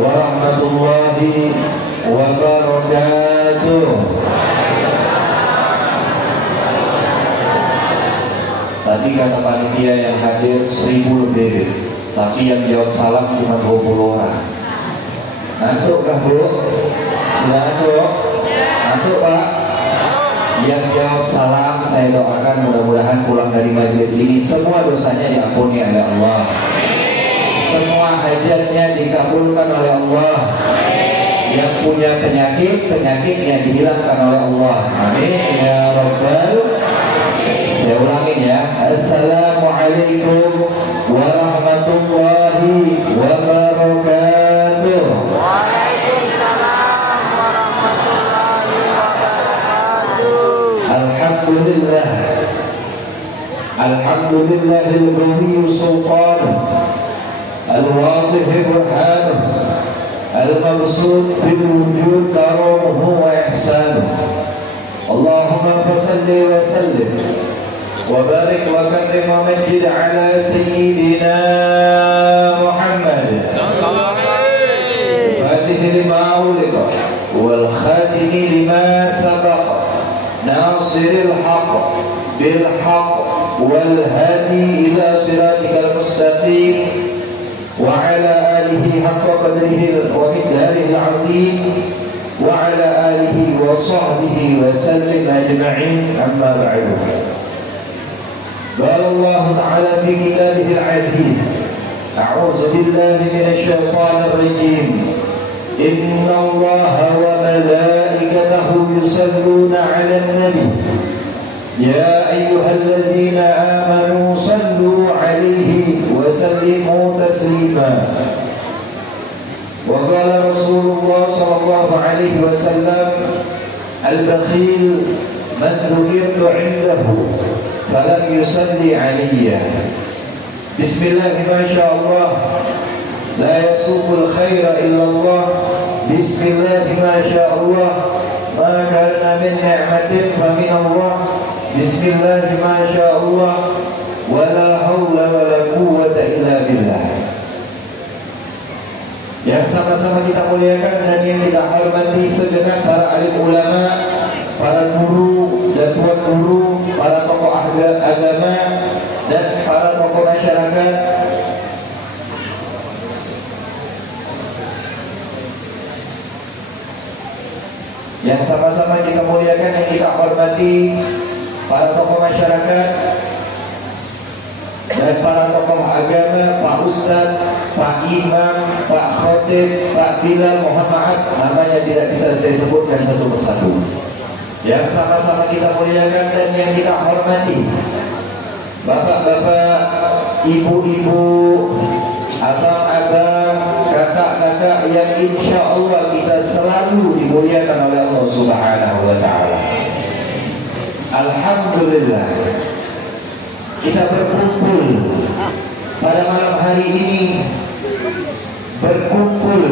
warahmatullahi wabarakatuh. Tadi kata panitia yang hadir 1000 lebih, tapi yang jawab salam cuma 20 orang. Ngantuk kah Bu? Sudah ngantuk? Ngantuk Pak? Yang jawab salam saya doakan mudah-mudahan pulang dari majelis ini semua dosanya diampuni oleh Allah, semua hajatnya dikabulkan oleh Allah, yang punya penyakitnya dihilangkan oleh Allah. Amin ya rabbal. Saya ulangin ya. Assalamualaikum warahmatullahi wabarakatuh. Waalaikumsalam warahmatullahi wabarakatuh. Alhamdulillah. Alhamdulillahil ghani sultan, al-wadih burhan, al-mabsut fil wujud karamuhu wa ihsanuh. Allahumma salli wa sallim وبارك وكرم ومجد على سيدنا محمد فاتح لما أغلق والخاتم لما سبق ناصر الحق بالحق والهادي إلى صراطك المستقيم وعلى آله حق قدره ومقداره العظيم وعلى آله وصحبه وسلم أجمعين. أما بعد، قال الله تعالى في كتابه العزيز: أعوذ بالله من الشيطان الرجيم، إن الله وملائكته يصلون على النبي يا أيها الذين آمنوا صلوا عليه وسلموا تسليما. وقال رسول الله صلى الله عليه وسلم: البخيل من ذكرت عنده فلم يصلي علي. بسم الله ما شاء الله، لا يسوق الخير إلا الله. بسم الله ما شاء الله، ما كان من نعمة فمن الله. بسم الله ما شاء الله، ولا حول ولا قوة إلا بالله. Yang sama-sama kita muliakan dan yang kita hormati segenap para alim ulama, para guru dan tuan guru, para tokoh agama dan para tokoh masyarakat. Yang sama-sama kita muliakan dan kita hormati para tokoh masyarakat dan para tokoh agama, Pak Ustadz, Pak Imam, Pak Khotib, Pak Bilal. Mohon maaf namanya tidak bisa saya sebutkan satu persatu. Yang sama-sama kita muliakan dan yang kita hormati bapak-bapak, ibu-ibu, abang-abang, kakak-kakak yang insya Allah kita selalu dimuliakan oleh Allah Subhanahu wa Ta'ala. Alhamdulillah, kita berkumpul pada malam hari ini, berkumpul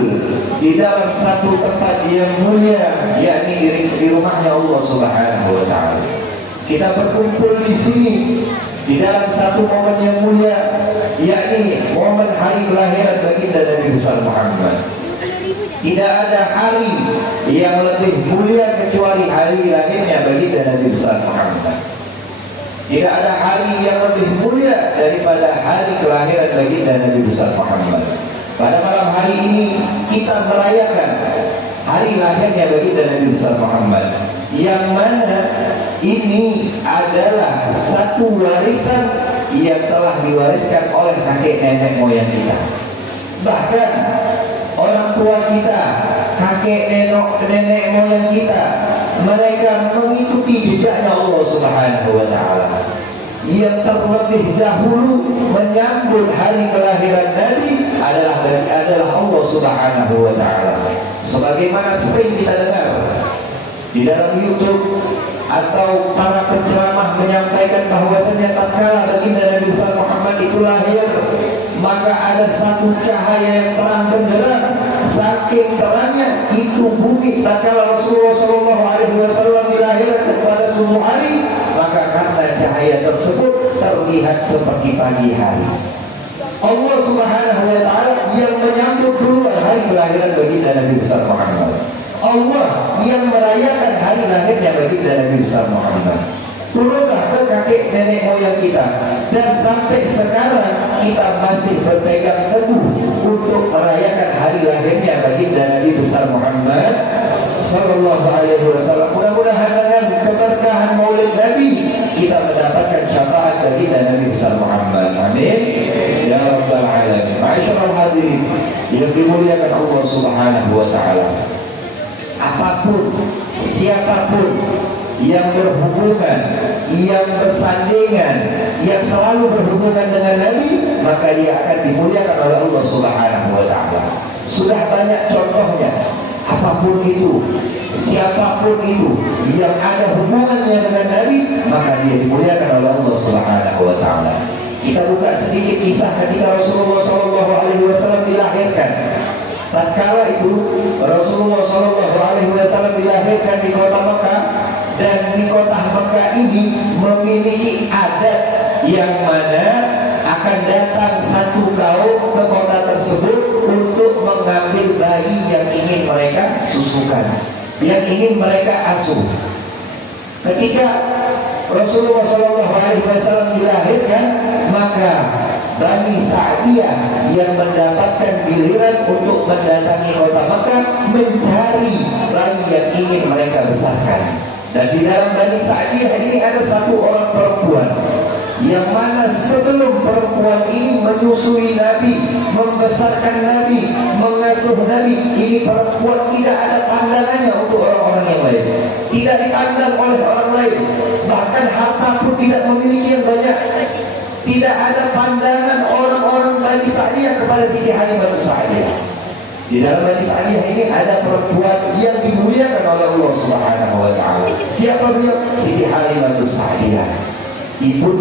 di dalam satu tempat yang mulia, yakni di rumahnya Allah Subhanahu wa Ta'ala. Kita berkumpul di sini di dalam satu momen yang mulia, yakni momen hari kelahiran baginda Nabi besar Muhammad. Tidak ada hari yang lebih mulia kecuali hari lahirnya baginda Nabi besar Muhammad. Tidak ada hari yang lebih mulia daripada hari kelahiran baginda Nabi besar Muhammad. Pada malam hari ini kita merayakan hari lahirnya baginda Nabi besar Muhammad, yang mana ini adalah satu warisan yang telah diwariskan oleh kakek nenek moyang kita. Bahkan orang tua kita, kakek nenek moyang kita, mereka mengikuti jejaknya Allah Subhanahu wa Ta'ala, yang terlebih dahulu menyambut hari kelahiran Nabi adalah Allah Subhanahu wa Ta'ala. Sebagaimana sering kita dengar di dalam YouTube atau para penceramah menyampaikan bahwasanya tatkala baginda Nabi besar Muhammad itu lahir, maka ada satu cahaya yang terang benderang, saking terangnya itu bumi tatkala Rasulullah SAW dilahirkan pada subuh hari, maka karena cahaya tersebut terlihat seperti pagi hari. Allah Subhanahu wa Ta'ala yang menyambut keduluan hari kelahiran baginda Nabi besar Muhammad. Allah yang merayakan hari lahirnya baginda Nabi besar Muhammad. Turunlah ke kakek nenek moyang kita, dan sampai sekarang kita masih berpegang teguh untuk merayakan hari lahirnya baginda Nabi besar Muhammad Sallallahu Alaihi Wasallam. Mudah-mudahan dengan keberkahan Maulid Nabi kita mendapatkan syafaat baginda Nabi besar Muhammad. Amin ya rabbal alamin. Ma'asyiral hadirin yang dimuliakan Allah Subhanahu wa taala. Apapun, siapapun yang berhubungan, yang bersandingan, yang selalu berhubungan dengan Nabi, maka dia akan dimuliakan oleh Allah Subhanahu wa taala. Sudah banyak contohnya. Apapun itu, siapapun itu yang ada hubungannya dengan Nabi, maka dia dimuliakan oleh Allah Subhanahu wa taala. Kita buka sedikit kisah ketika Rasulullah Shallallahu Alaihi Wasallam dilahirkan. Tatkala itu Rasulullah Shallallahu Alaihi Wasallam dilahirkan di kota Mekah, dan di kota Mekah ini memiliki adat yang mana akan datang satu kaum ke kota tersebut untuk mengambil bayi yang ingin mereka susukan, yang ingin mereka asuh. Ketika Rasulullah SAW dilahirkan, maka Bani Sa'diyah yang mendapatkan giliran untuk mendatangi kota Mekah mencari bayi yang ingin mereka besarkan. Dan di dalam Bani Sa'diyah ini ada satu orang perempuan yang mana sebelum perempuan ini menyusui Nabi, membesarkan Nabi, mengasuh Nabi, ini perempuan tidak ada pandangannya untuk orang-orang yang lain, tidak dipandang oleh orang lain, bahkan harta pun tidak memiliki yang banyak. Tidak ada pandangan orang-orang Bani Sa'diyah kepada Siti Halimah Sa'diyah. Di dalam Bani Sa'diyah ini ada perempuan yang dimuliakan oleh Allah Subhanahu wa taala. Siapa beliau? Siti Halimah Sa'diyah. Ibu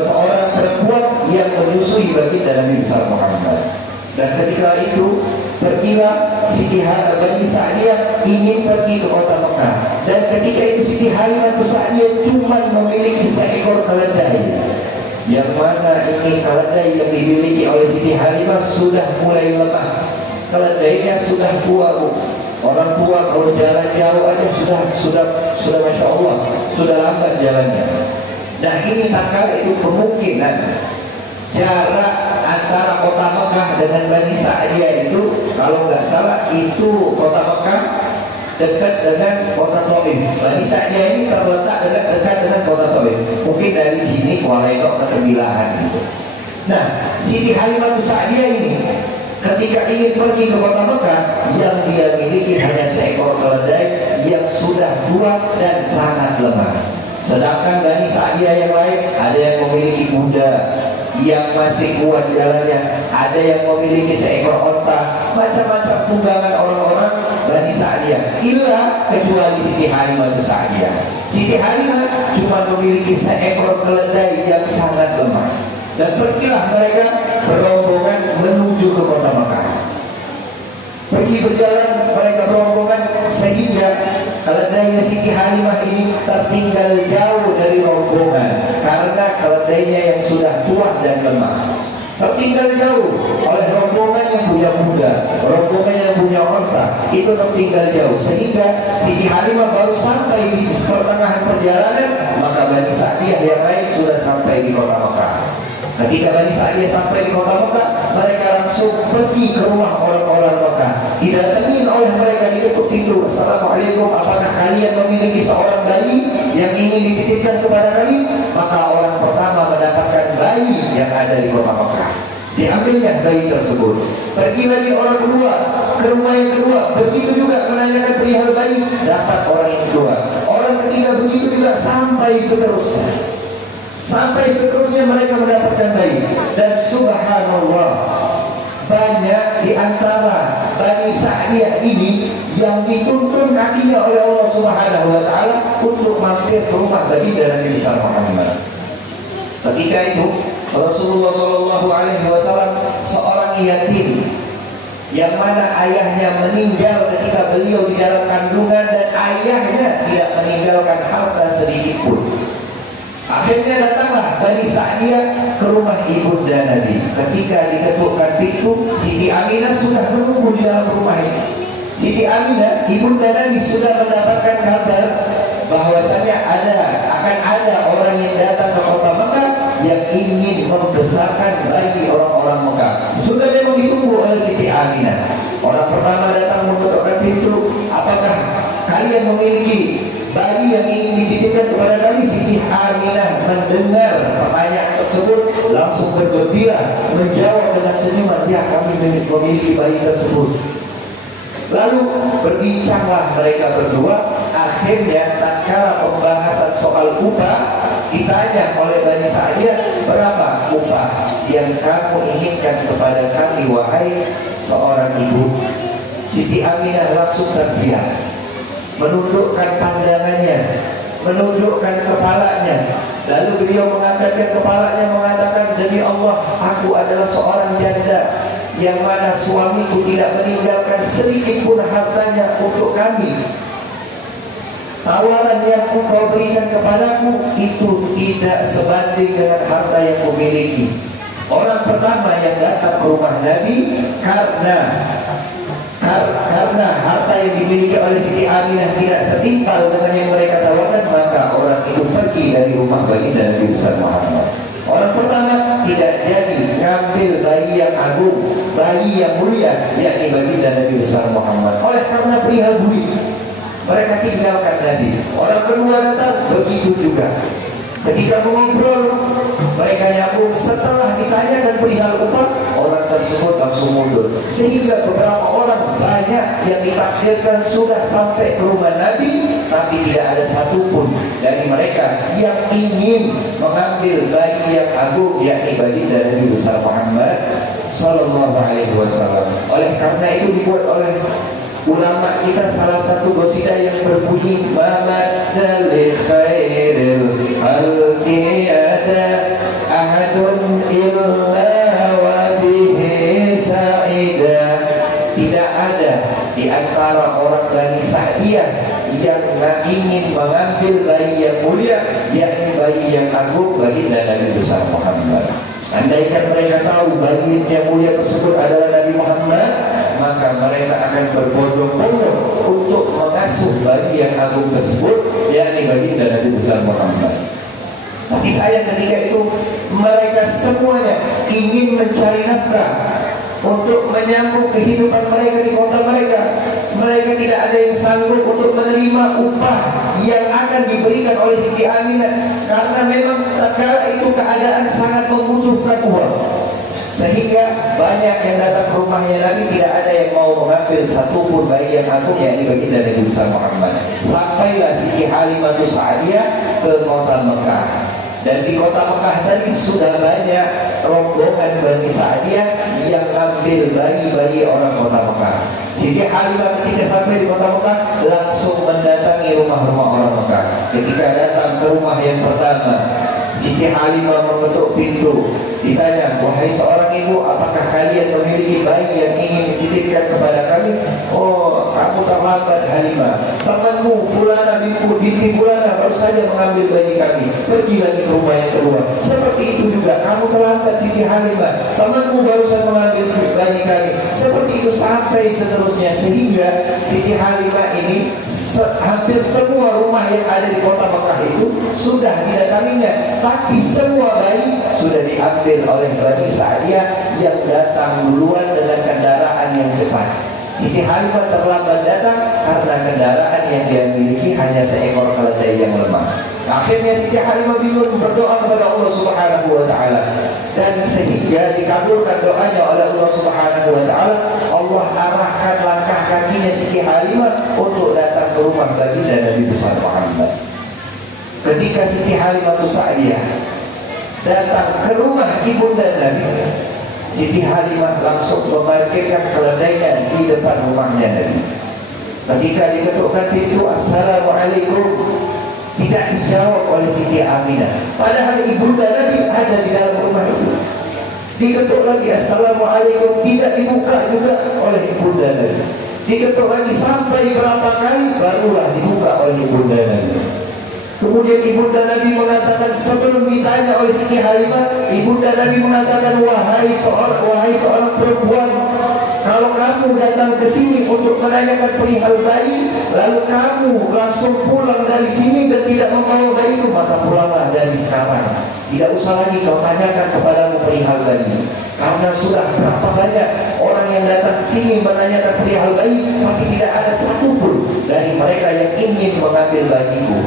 seorang perempuan yang menyusui baginda Nabi besar Muhammad. Dan ketika itu pergilah Siti Bani Sa'diyah ingin pergi ke kota Mekah. Dan ketika itu Siti Halimah Sa'diyah cuma memiliki seekor keledai, yang mana ini keledai yang dimiliki oleh Siti Halimah sudah mulai lemah. Keledainya sudah tua, Bu. Orang tua kalau jalan jauh aja sudah Masya Allah, sudah lambat jalannya. Nah ini tatkala itu kemungkinan jarak antara kota Mekah dengan Bani Sa'diyah itu, kalau nggak salah itu kota Mekah dekat dengan kota Thaif. Bani Sa'diyah ini terletak dekat dengan kota Thaif. Mungkin dari sini Kualaito ke Tembilahan gitu. Nah, Siti Halimah Sa'diyah ini ketika ingin pergi ke kota Mekah, yang dia miliki hanya seekor keledai yang sudah tua dan sangat lemah. Sedangkan Bani Sa'diyah yang lain ada yang memiliki kuda yang masih kuat jalannya, ada yang memiliki seekor onta, macam-macam tunggangan orang-orang Bani Sa'diyah. Illa kecuali Siti Halimah Sa'diyah. Siti Halimah cuma memiliki seekor keledai yang sangat lemah. Dan pergilah mereka berombongan menuju ke kota Mekah. Pergi berjalan mereka berombongan sehingga keledainya Siti Halimah ini tertinggal jauh dari rombongan karena keledainya yang sudah tua dan lemah. Tertinggal jauh oleh rombongan yang punya kuda, rombongan yang punya onta, itu tertinggal jauh sehingga Siti Halimah baru sampai di pertengahan perjalanan, maka Bani Sa'diyah yang lain sudah sampai di kota Mekah. Ketika Bani Sa'diyah sampai di kota Mekah, mereka langsung pergi ke rumah orang-orang Mekah. Didatangi oleh mereka di depan pintu. Assalamualaikum, apakah kalian memiliki seorang bayi yang ingin dititipkan kepada kami? Maka orang pertama mendapatkan bayi yang ada di kota Mekah. Diambilnya bayi tersebut. Pergi lagi orang kedua ke rumah yang kedua, begitu juga menanyakan perihal bayi, dapat orang yang kedua. Orang ketiga begitu juga sampai seterusnya. Sampai seterusnya mereka mendapatkan bayi. Dan subhanallah, banyak di antara Bani Sa'diyah ini yang dituntun kakinya oleh Allah Subhanahu wa taala untuk mampir ke rumah baginda Nabi besar Muhammad. Ketika itu Rasulullah Shallallahu Alaihi Wasallam seorang yatim yang mana ayahnya meninggal ketika beliau di dalam kandungan, dan ayahnya tidak meninggalkan harta sedikit pun. Akhirnya datanglah Bani Sa'diyah ke rumah ibunda Nabi. Ketika diketukkan pintu, Siti Aminah sudah menunggu di dalam rumah ini. Siti Aminah, ibunda Nabi, sudah mendapatkan kabar bahwasanya akan ada orang yang datang ke kota Mekah yang ingin membesarkan bayi orang-orang Mekah. Sudah memang ditunggu oleh Siti Aminah. Orang pertama datang mengetukkan pintu, apakah kalian memiliki bayi yang ingin dititipkan kepada kami? Siti Aminah mendengar pertanyaan tersebut langsung bergembira, menjawab dengan senyuman, ya kami memiliki bayi tersebut. Lalu berbincanglah mereka berdua. Akhirnya tatkala pembahasan soal upah, ditanya oleh Bani Sa'diyah, berapa upah yang kamu inginkan kepada kami wahai seorang ibu? Siti Aminah langsung terdiam, menundukkan pandangannya, menundukkan kepalanya. Lalu beliau mengangkatkan kepalanya, mengatakan, demi Allah, aku adalah seorang janda yang mana suamiku tidak meninggalkan sedikit pun hartanya untuk kami. Tawaran yang kau berikan kepadaku itu tidak sebanding dengan harta yang kumiliki. Orang pertama yang datang ke rumah Nabi karena harta yang dimiliki oleh Siti Aminah tidak setimpal dengan yang mereka tawarkan, maka orang itu pergi dari rumah baginda Nabi besar Muhammad. Orang pertama tidak jadi ngambil bayi yang agung, bayi yang mulia, yakni baginda Nabi besar Muhammad. Oleh karena perihal budi, mereka tinggalkan Nabi. Orang kedua datang, begitu juga. Ketika mengobrol, mereka nyambung. Setelah ditanyakan perihal upah, orang tersebut langsung mundur. Sehingga beberapa orang banyak yang ditakdirkan sudah sampai ke rumah Nabi, tapi tidak ada satupun dari mereka yang ingin mengambil bayi yang agung, yakni baginda Nabi besar Muhammad Sallallahu Alaihi Wasallam. Oleh karena itu dibuat oleh ulama kita salah satu qasidah yang berbunyi, mamadda li khairil khalqi ada ahadun illa wa bihi sa'ida. Tidak ada di antara orang Bani Sa'diyah yang ingin mengambil bayi yang mulia, yakni bayi yang agung, baginda Nabi besar Muhammad. Andaikan mereka tahu bayi yang mulia tersebut adalah Nabi Muhammad, maka mereka akan berbondong-bondong untuk mengasuh bayi yang agung tersebut, yakni baginda Nabi besar Muhammad. Tapi sayang ketika itu mereka semuanya ingin mencari nafkah untuk menyambung kehidupan mereka di kota mereka. Mereka tidak ada yang sanggup untuk menerima upah yang akan diberikan oleh Siti Aminah, karena memang tatkala itu keadaan sangat membutuhkan uang. Sehingga banyak yang datang ke rumahnya Nabi, tidak ada yang mau mengambil satupun bayi yang agung, yakni baginda Nabi besar Muhammad. Sampailah Siti Halimah Sa'diyah ke kota Mekah. Dan di kota Mekah tadi sudah banyak rombongan Bani Sa'diyah yang ambil bayi-bayi orang kota Mekah. Siti Halimah ketika sampai di kota Mekah langsung mendatangi rumah-rumah orang Mekah. Ketika datang ke rumah yang pertama, Siti Halimah mengetuk pintu. Ditanya, wahai seorang ibu, apakah kalian memiliki bayi yang ingin dititipkan kepada kami? Oh, kamu terlambat Halimah. Temanmu Fulana binti Fulana baru saja mengambil bayi kami. Pergi lagi ke rumah yang kedua. Seperti itu juga, kamu terlambat Siti Halimah. Temanmu baru saja mengambil bayi kami. Seperti itu sampai seterusnya, sehingga Siti Halimah ini hampir semua rumah yang ada di kota Mekah itu sudah didatanginya. Tapi semua bayi sudah diambil oleh Bani Sa'diyah yang datang duluan dengan kendaraan yang cepat. Siti Halimah terlambat datang karena kendaraan yang dia miliki hanya seekor keledai yang lemah. Akhirnya Siti Halimah bingung, berdoa kepada Allah Subhanahu wa taala, dan sehingga dikabulkan doanya oleh Allah Subhanahu wa taala. Allah arahkan langkah kakinya Siti Halimah untuk datang ke rumah baginda Nabi besar Muhammad. Ketika Siti Halimah Sa'diyah datang ke rumah ibunda Nabi, Siti Halimah langsung memarkirkan keledainya di depan rumahnya Nabi. Ketika diketukkan pintu, assalamualaikum, tidak dijawab oleh Siti Aminah. Padahal ibunda Nabi ada di dalam rumah itu. Diketuk lagi, assalamualaikum, tidak dibuka juga oleh ibunda Nabi. Diketuk lagi sampai berapa kali, barulah dibuka oleh ibunda Nabi. Kemudian ibunda Nabi mengatakan sebelum ditanya oleh Siti Halimah, ibunda Nabi mengatakan, wahai seorang perempuan, kalau kamu datang ke sini untuk menanyakan perihal bayi, lalu kamu langsung pulang dari sini dan tidak membawa bayi itu, maka pulanglah dari sekarang. Tidak usah lagi kau tanyakan kepadamu perihal bayi. Karena sudah berapa banyak orang yang datang ke sini menanyakan perihal bayi, tapi tidak ada satupun dari mereka yang ingin mengambil bayiku.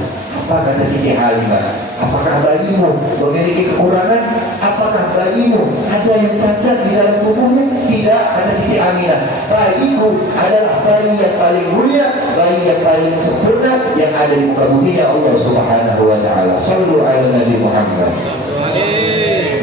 Apa kata Siti Halimah? Apakah bayimu memiliki kekurangan? Apakah bayimu ada yang cacat di dalam tubuhnya? Tidak, kata Siti Aminah. Bayiku adalah bayi yang paling mulia, bayi yang paling sempurna yang ada di muka bumi Allah Subhanahu wa taala. Shallu ala Nabi Muhammad.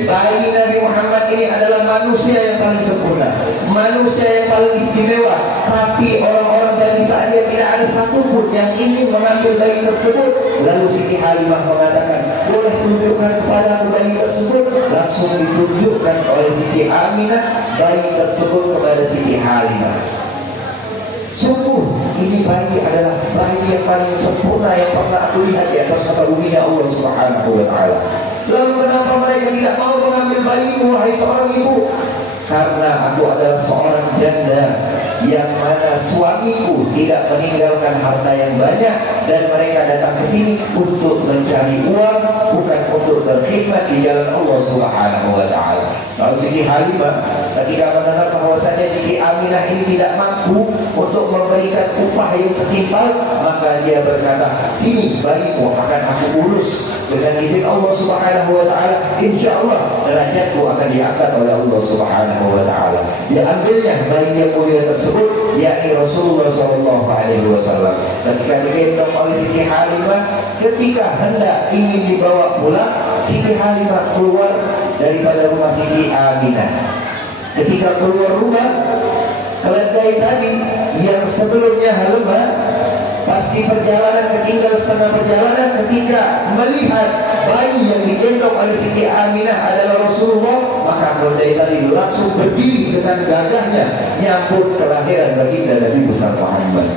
Bayi Nabi Muhammad ini adalah manusia yang paling sempurna, manusia yang paling istimewa. Tapi orang-orang Bani Sa'diyah tidak ada satupun yang ingin mengambil bayi tersebut. Lalu Siti Halimah mengatakan, boleh tunjukkan kepada bayi tersebut. Langsung ditunjukkan oleh Siti Aminah bayi tersebut kepada Siti Halimah. Sungguh ini bayi adalah bayi yang paling sempurna yang pernah aku lihat di atas muka bumi Allah Subhanahu wa taala. Lalu kenapa mereka tidak mau mengambil bayimu, wahai seorang ibu? Karena aku adalah seorang janda yang mana suamiku tidak meninggalkan harta yang banyak, dan mereka datang ke sini untuk mencari uang, bukan untuk berkhidmat di jalan Allah Subhanahu wa taala. Lalu Siti Halimah ketika mendengar bahwasanya Siti Aminah ini tidak mampu untuk memberikan upah yang setimpal, maka dia berkata, sini bayimu akan aku urus dengan izin Allah Subhanahu wa taala. Insyaallah derajatku akan diangkat oleh Allah Subhanahu wa taala. Diambilnya bayi yang mulia tersebut, yakni Rasulullah sallallahu alaihi wasallam. Ketika digendong oleh Siti Halimah, ketika hendak ingin dibawa pulang, Siti Halimah keluar daripada rumah Siti Aminah. Ketika keluar rumah, keledai tadi yang sebelumnya lemah, pasti perjalanan ketinggal setengah perjalanan, ketika melihat bayi yang digendong oleh Siti Aminah adalah Rasulullah, maka keledai tadi langsung berdiri dengan gagahnya nyambut kelahiran baginda Nabi besar Muhammad.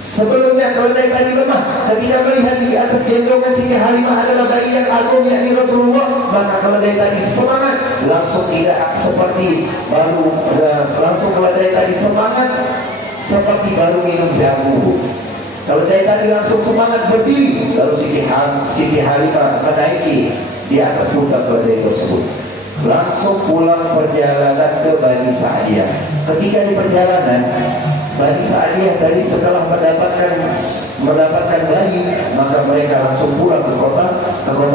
Sebelumnya keledai tadi lemah, ketika melihat di atas gendongan Siti Halimah adalah bayi yang agung yakni Rasulullah, maka keledai tadi semangat, langsung tidak seperti baru, langsung keledai tadi semangat seperti baru minum jamu. Keledai tadi langsung semangat berdiri, lalu Siti Halimah menaiki di atas pundak keledai tersebut, langsung pulang perjalanan ke Bani Sa'diyah. Ketika di perjalanan, Bani Sa'diyah tadi setelah mendapatkan bayi, maka mereka langsung pulang ke kota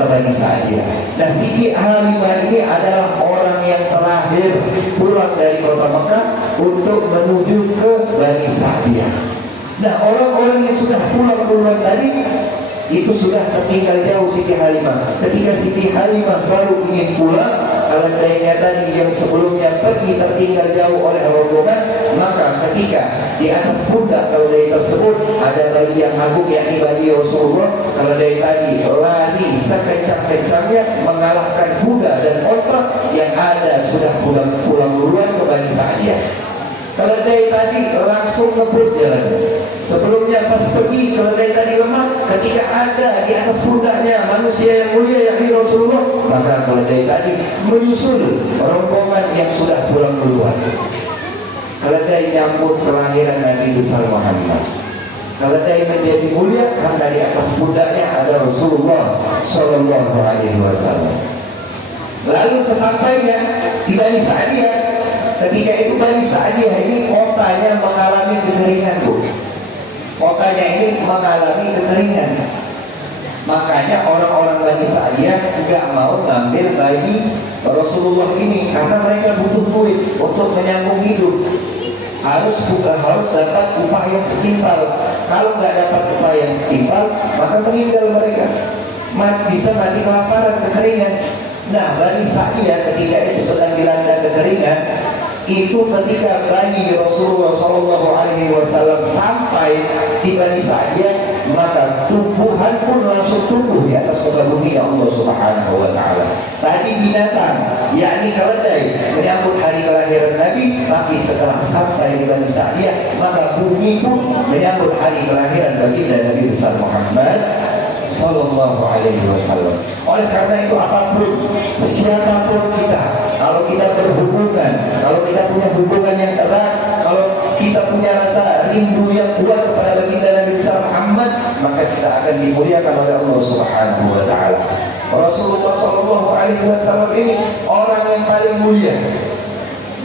Bani Sa'diyah. Nah, Siti Halimah ini adalah orang yang terakhir pulang dari kota Mekah untuk menuju ke Bani Sa'diyah. Nah, orang-orang yang sudah pulang duluan tadi itu sudah tertinggal jauh Siti Halimah. Ketika Siti Halimah baru ingin pulang, keledainya tadi yang sebelumnya pergi tertinggal jauh oleh rombongan, maka ketika di atas pundak keledai tersebut ada bayi yang agung yakni bayi Rasulullah, keledai tadi lari sekencang-kencangnya mengalahkan kuda dan onta yang ada sudah pulang duluan ke Bani Sa'diyah. Keledai tadi langsung ngebut jalannya. Sebelumnya pas pergi keledai tadi lemah, ketika ada di atas pundaknya manusia yang mulia yakni Rasulullah, maka keledai tadi menyusul rombongan yang sudah pulang duluan. Keledai nyambut kelahiran Nabi besar Muhammad. Keledai menjadi mulia karena di atas pundaknya ada Rasulullah sallallahu alaihi wasallam. Lalu sesampainya di Bani Sa'diyah, ketika itu Bani Sa'diyah ini kotanya mengalami kekeringan, Bu. Kotanya ini mengalami kekeringan. Makanya orang-orang Bani Sa'diyah enggak mau ngambil bayi Rasulullah ini karena mereka butuh duit untuk menyambung hidup. Harus dapat upah yang setimpal. Kalau nggak dapat upah yang setimpal, maka meninggal mereka. Bisa mati kelaparan, kekeringan. Nah, Bani Sa'diyah ketika itu sedang dilanda kekeringan, itu ketika bayi Rasulullah SAW sampai di Bani Sa'diyah, maka tumbuhan pun langsung tumbuh di atas muka bumi Allah Subhanahu wa taala. Tadi binatang, yakni keledai, menyambut hari kelahiran Nabi, tapi setelah sampai di Bani Sa'diyah, maka bumi pun menyambut hari kelahiran baginda Nabi besar Muhammad. Sallallahu Alaihi Wasallam. Oleh karena itu apapun, siapapun kita, kalau kita berhubungan, kalau kita punya hubungan yang erat, kalau kita punya rasa rindu yang kuat kepada baginda Nabi besar Muhammad, maka kita akan dimuliakan oleh Allah Subhanahu Wa Taala. Rasulullah Sallallahu Alaihi Wasallam ini orang yang paling mulia,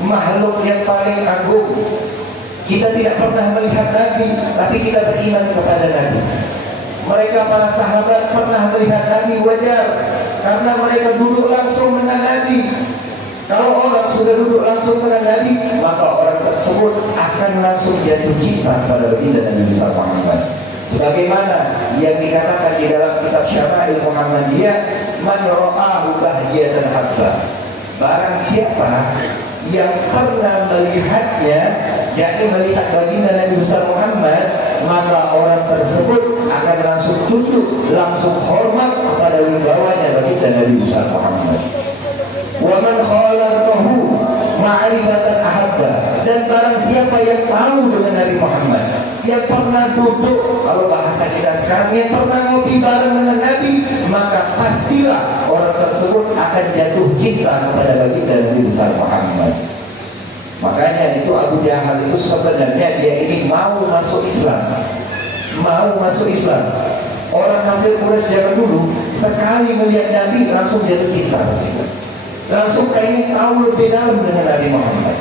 makhluk yang paling agung. Kita tidak pernah melihat Nabi, tapi kita beriman kepada Nabi. Mereka para sahabat pernah melihat Nabi wajar, karena mereka duduk langsung dengan Nabi. Kalau orang sudah duduk langsung dengan Nabi, maka orang tersebut akan langsung jatuh cinta pada baginda Nabi besar Muhammad. Sebagaimana yang dikatakan di dalam kitab Syama'il Muhammadiyah, man ra'ahu bahdiyatan habba. Barang siapa yang pernah melihatnya, yakni melihat baginda Nabi besar Muhammad, maka orang tersebut akan langsung tunduk, langsung hormat kepada wibawanya baginda Nabi besar Muhammad. Wa man khalaqahu ma'rifatan ahabba. Dan barang siapa yang tahu dengan Nabi Muhammad, yang pernah duduk, kalau bahasa kita sekarang, yang pernah ngopi bareng dengan Nabi, maka pastilah orang tersebut akan jatuh cinta kepada baginda Nabi besar Muhammad. Makanya itu Abu Jahal itu sebenarnya dia ini mau masuk Islam, mau masuk Islam. Orang kafir Quraisy zaman dulu sekali melihat Nabi langsung jatuh cinta, langsung kayaknya tahu lebih dalam dengan Nabi Muhammad.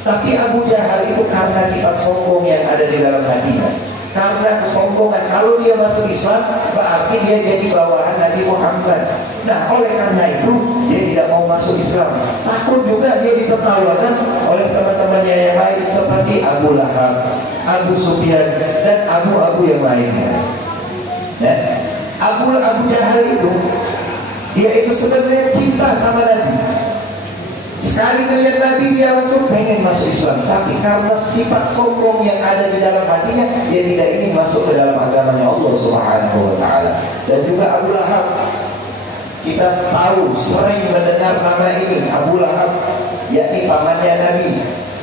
Tapi Abu Jahal itu karena sifat sombong yang ada di dalam hatinya, karena kesombongan, kalau dia masuk Islam berarti dia jadi bawahan Nabi Muhammad. Nah, oleh karena itu dia tidak mau masuk Islam. Takut juga dia ditertawakan oleh teman-temannya yang lain seperti Abu Lahab, Abu Sufyan, dan abu-abu yang lainnya. Nah, Abu Jahal itu dia itu sebenarnya cinta sama Nabi. Sekali melihat Nabi dia langsung pengen masuk Islam, tapi karena sifat sombong yang ada di dalam hatinya, dia tidak ingin masuk ke dalam agamanya Allah Subhanahu Wa Taala. Dan juga Abu Lahab, kita tahu sering mendengar nama ini Abu Lahab, yakni pamannya Nabi.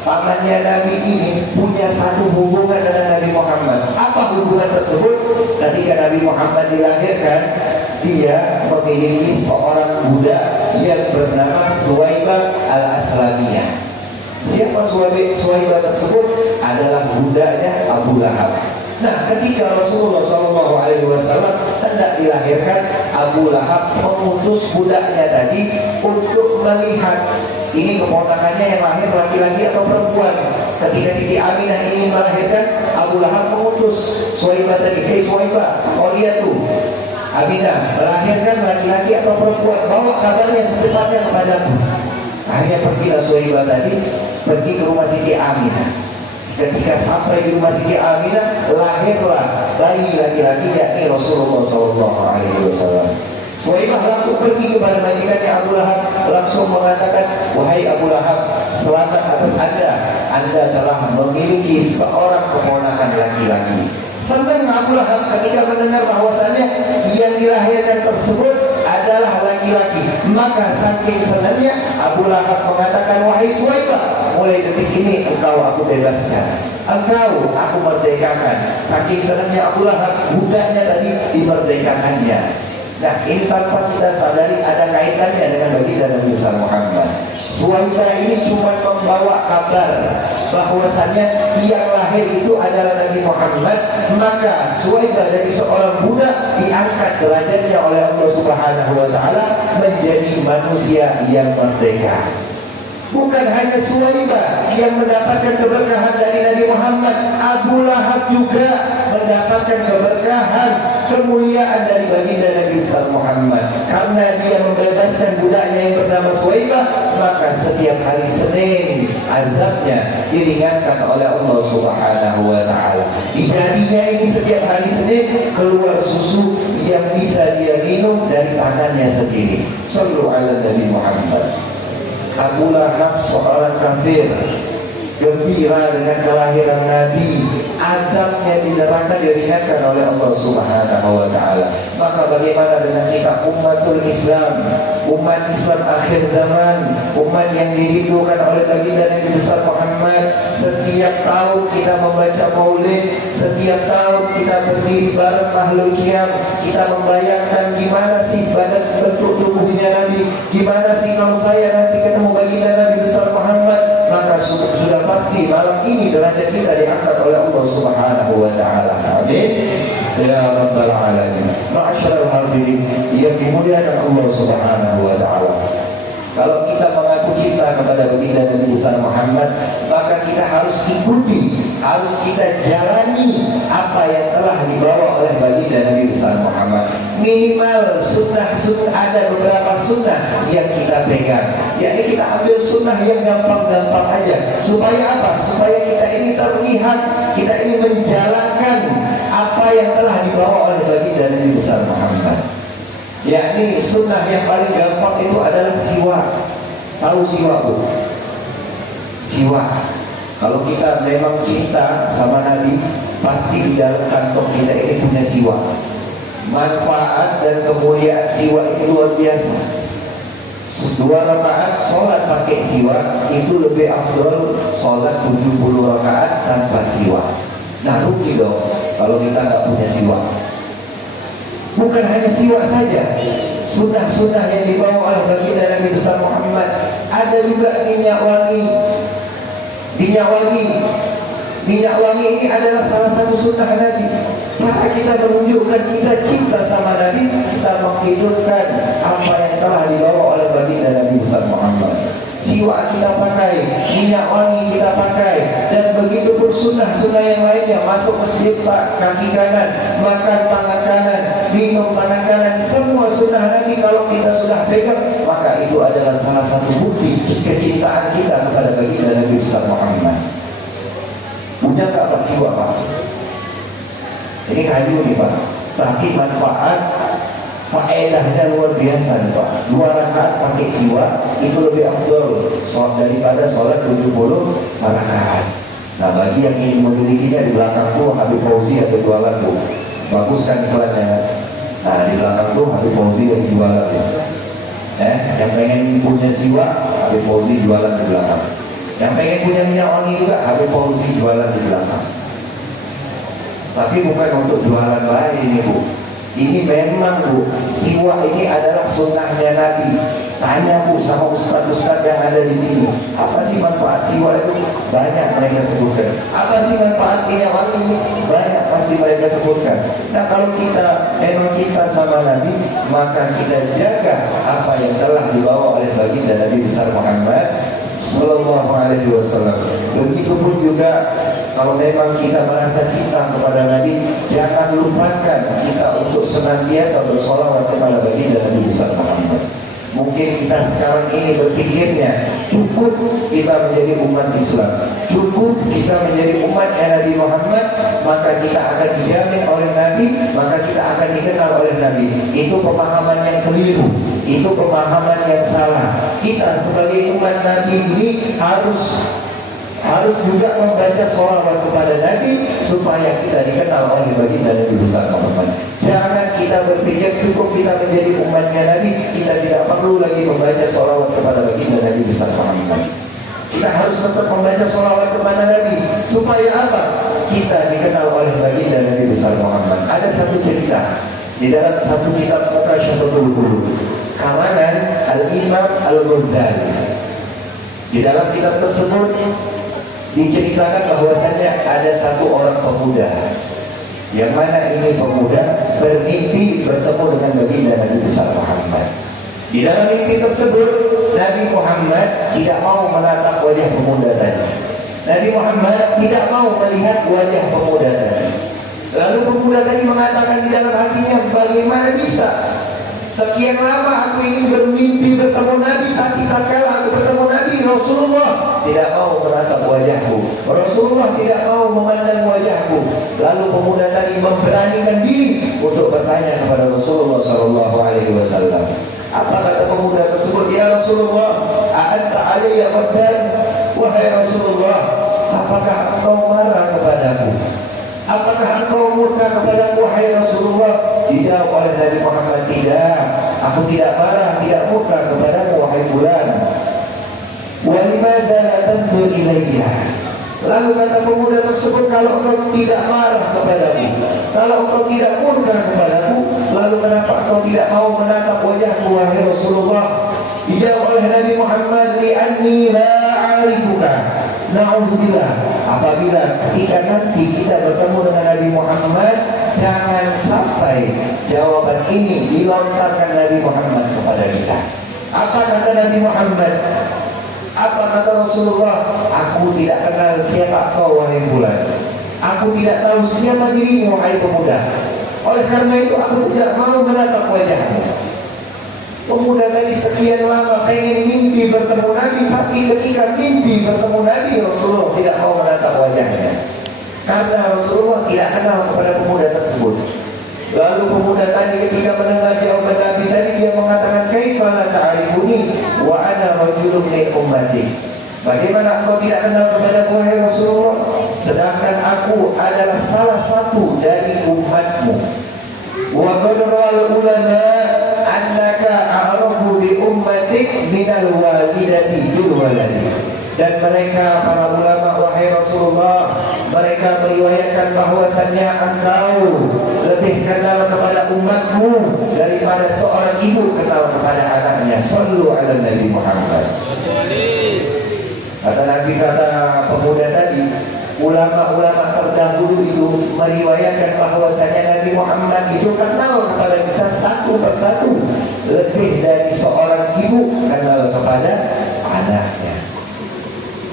Pamannya Nabi ini punya satu hubungan dengan Nabi Muhammad. Apa hubungan tersebut? Ketika Nabi Muhammad dilahirkan, dia memiliki seorang budak yang bernama Suwaibah al-Aslamiyah. Siapa Suwaibah tersebut? Adalah budaknya Abu Lahab. Nah, ketika Rasulullah SAW hendak dilahirkan, Abu Lahab mengutus budaknya tadi untuk melihat ini keponakannya yang lahir laki-laki atau perempuan. Ketika Siti Aminah ingin melahirkan, Abu Lahab mengutus Suwaibah tadi, "Hei Suwaibah, kau lihat tuh, Aminah melahirkan laki-laki atau perempuan, bawa kabarnya secepatnya kepadaku." Akhirnya pergilah Suwaibah tadi, pergi ke rumah Siti Aminah. Ketika sampai di rumah Siti Aminah, lahirlah bayi laki-laki yakni Rasulullah SAW. Suwaibah langsung pergi kepada majikannya Abu Lahab, langsung mengatakan, "Wahai Abu Lahab, selamat atas Anda telah memiliki seorang keponakan laki-laki." Senang Abu Lahab ketika mendengar bahwasanya yang dilahirkan tersebut adalah laki-laki. Maka saking senangnya Abu Lahab mengatakan, "Wahai Suwaibah, mulai detik ini engkau aku bebaskan, engkau aku merdekakan." Saking senangnya Abu Lahab, budaknya tadi dimerdekakannya. Nah, ini tanpa kita sadari ada kaitannya dengan baginda Nabi besar Muhammad. Suwaibah ini cuma membawa kabar bahwasanya yang lahir itu adalah Nabi Muhammad. Maka Suwaibah dari seorang budak diangkat derajatnya oleh Allah Subhanahu Wa Taala menjadi manusia yang merdeka. Bukan hanya Suwaibah yang mendapatkan keberkahan dari Nabi Muhammad, Abu Lahab juga mendapatkan keberkahan, kemuliaan dari baginda Nabi besar Muhammad. Karena dia membebaskan budaknya yang bernama Suwaibah, maka setiap hari Senin azabnya diringankan oleh Allah Subhanahu Wa Taala. Di jarinya ini setiap hari Senin keluar susu yang bisa dia minum dari tangannya sendiri. Sallu ala Nabi Muhammad. Abu Lahab seorang kafir, gembira dengan kelahiran Nabi, adabnya di neraka diringankan oleh Allah Subhanahu wa taala. Maka bagaimana dengan kita umatul Islam, umat Islam akhir zaman, umat yang dirindukan oleh baginda Nabi besar Muhammad? Setiap tahun kita membaca Maulid, setiap tahun kita berdiri bareng makhluk qiyam, kita membayangkan gimana sih badan bentuk tubuhnya Nabi, gimana sih kalau saya nanti ketemu baginda Nabi besar Muhammad. Maka sudah pasti malam ini derajat kita diangkat oleh Allah Subhanahu wa taala. Amin ya rabbal alamin. Ma'asyiral hadirin yang dimuliakan Allah Subhanahu wa taala, kalau kita mengaku cinta kepada baginda Nabi besar Muhammad, maka kita harus ikuti, harus kita jalani apa yang telah dibawa oleh baginda Nabi besar Muhammad. Minimal sunnah-sunnah, ada beberapa sunnah yang kita pegang. Jadi kita ambil sunnah yang gampang-gampang aja. Supaya apa? Supaya kita ini terlihat, kita ini menjalankan apa yang telah dibawa oleh baginda Nabi besar Muhammad. Yakni sunnah yang paling gampang itu adalah siwak. Tahu siwak bu? Siwak. Kalau kita memang cinta sama Nabi, pasti di dalam kantong kita ini punya siwak. Manfaat dan kemuliaan siwak itu luar biasa. 2 rakaat sholat pakai siwak itu lebih afdol sholat 70 rakaat tanpa siwak. Nah rugi dong kalau kita nggak punya siwak. Bukan hanya siwak saja, sunnah-sunnah yang dibawa oleh baginda Nabi besar Muhammad. Ada juga minyak wangi. Minyak wangi ini adalah salah satu sunnah Nabi. Cara kita menunjukkan kita cinta sama Nabi, kita menghidupkan apa yang telah dibawa oleh baginda Nabi besar Muhammad. Siwak kita pakai, minyak wangi kita pakai, dan begitu pun sunnah-sunnah yang lainnya. Masuk masjid kaki kanan, makan tangan kanan, minum tangan kanan, semua sunnah Nabi kalau kita sudah pegang, maka itu adalah salah satu bukti kecintaan kita kepada baginda Nabi besar Muhammad. Punya nggak Pak siwak Pak? Ini kayu nih Pak, tapi manfaat faedahnya luar biasa nih Pak. 2 rakaat pakai siwak itu lebih afdol daripada sholat 70 rakaat. Nah bagi yang ingin memilikinya, di belakang tuh Habib Fauzi ada jualan tuh. Bagus kan iklannya? Nah di belakang tuh Habib Fauzi ada jualan tuh. Yang pengen punya siwak, Habib Fauzi jualan di belakang. Yang pengen punya minyak wangi juga, Habib Fauzi jualan di belakang. Tapi bukan untuk jualan lain ini bu. Ini memang bu, siwak ini adalah sunnahnya Nabi. Tanya bu sama ustaz-ustaz yang ada di sini, apa sih manfaat siwak itu? Banyak mereka sebutkan. Apa sih manfaat minyak wangi ini? Banyak pasti mereka sebutkan. Nah kalau kita memang cinta sama Nabi, maka kita jaga apa yang telah dibawa oleh baginda Nabi besar Muhammad Sallallahu Alaihi Wasallam. Begitupun juga kalau memang kita merasa cinta kepada Nabi, jangan lupakan kita untuk senantiasa bersolawat kepada baginda Nabi besar Muhammad. Mungkin kita sekarang ini berpikirnya cukup kita menjadi umat Islam, cukup kita menjadi umatnya Nabi Muhammad, maka kita akan dijamin oleh Nabi, maka kita akan dikenal oleh Nabi. Itu pemahaman yang keliru, itu pemahaman yang salah. Kita sebagai umat Nabi ini harus juga membaca sholawat kepada Nabi supaya kita dikenal oleh baginda Nabi besar Muhammad. Jangan kita berpikir cukup kita menjadi umatnya Nabi, kita tidak perlu lagi membaca sholawat kepada baginda Nabi besar Muhammad. Kita harus tetap membaca sholawat kepada Nabi supaya apa? Kita dikenal oleh baginda Nabi besar Muhammad. Ada satu cerita di dalam satu kitab Muqasyafatul Qulub karangan Al-Imam Al-Ghazali. Di dalam kitab tersebut diceritakan bahwasanya ada satu orang pemuda, yang mana ini pemuda bermimpi bertemu dengan baginda Nabi besar Muhammad. Di dalam mimpi tersebut Nabi Muhammad tidak mau menatap wajah pemuda tadi. Nabi Muhammad tidak mau melihat wajah pemuda tadi. Lalu pemuda tadi mengatakan di dalam hatinya, bagaimana bisa sekian lama aku ingin bermimpi bertemu Nabi, tapi tak kala aku bertemu Nabi, Rasulullah tidak mau menatap wajahku, Rasulullah tidak mau memandang wajahku. Lalu pemuda tadi memberanikan diri untuk bertanya kepada Rasulullah SAW. Apa kata pemuda tersebut? Ya Rasulullah, a'anta alayya qaddan. Wahai Rasulullah, apakah engkau marah kepadaku? Apakah engkau murka kepadaku, wahai Rasulullah? Dijawab oleh Nabi Muhammad, tidak, aku tidak marah, tidak murka kepadamu, wahai fulan. Wa limadza la tanzur ilayya? Lalu kata pemuda tersebut, kalau engkau tidak marah kepadaku, kalau engkau tidak murka kepadaku, lalu kenapa engkau tidak mau menatap wajahku, wahai Rasulullah? Dijawab oleh Nabi Muhammad, li'anni la a'rifuka. Na'udzubillah, apabila ketika nanti kita bertemu dengan Nabi Muhammad, jangan sampai jawaban ini dilontarkan Nabi Muhammad kepada kita. Apa kata Nabi Muhammad? Apa kata Rasulullah? Aku tidak kenal siapa kau, wahai fulan. Aku tidak tahu siapa dirimu, wahai pemuda. Oleh karena itu aku tidak mau menatap wajahmu. Pemuda tadi sekian lama pengen mimpi bertemu Nabi, tapi ketika mimpi bertemu Nabi, Rasulullah tidak mau menatap wajahnya, karena Rasulullah tidak kenal kepada pemuda tersebut. Lalu pemuda tadi ketika mendengar jawaban Nabi tadi, dia mengatakan, kaifa la ta'rifuni wa ana rajulun min ummati? Bagaimana engkau tidak kenal kepada wahai Rasulullah, sedangkan aku adalah salah satu dari umatmu. Wa qad rawal ulama annaka a'rafu bi ummatik minal walidati bil waladi. Dan mereka, para ulama, wahai Rasulullah, mereka meriwayatkan bahwasannya engkau lebih kenal kepada umatmu daripada seorang ibu kenal kepada anaknya. Sallu ala Nabi Muhammad. Kata Nabi, kata pemuda tadi, ulama-ulama terdahulu itu meriwayatkan bahwasanya Nabi Muhammad itu kenal kepada kita satu persatu lebih dari seorang ibu kenal kepada anaknya.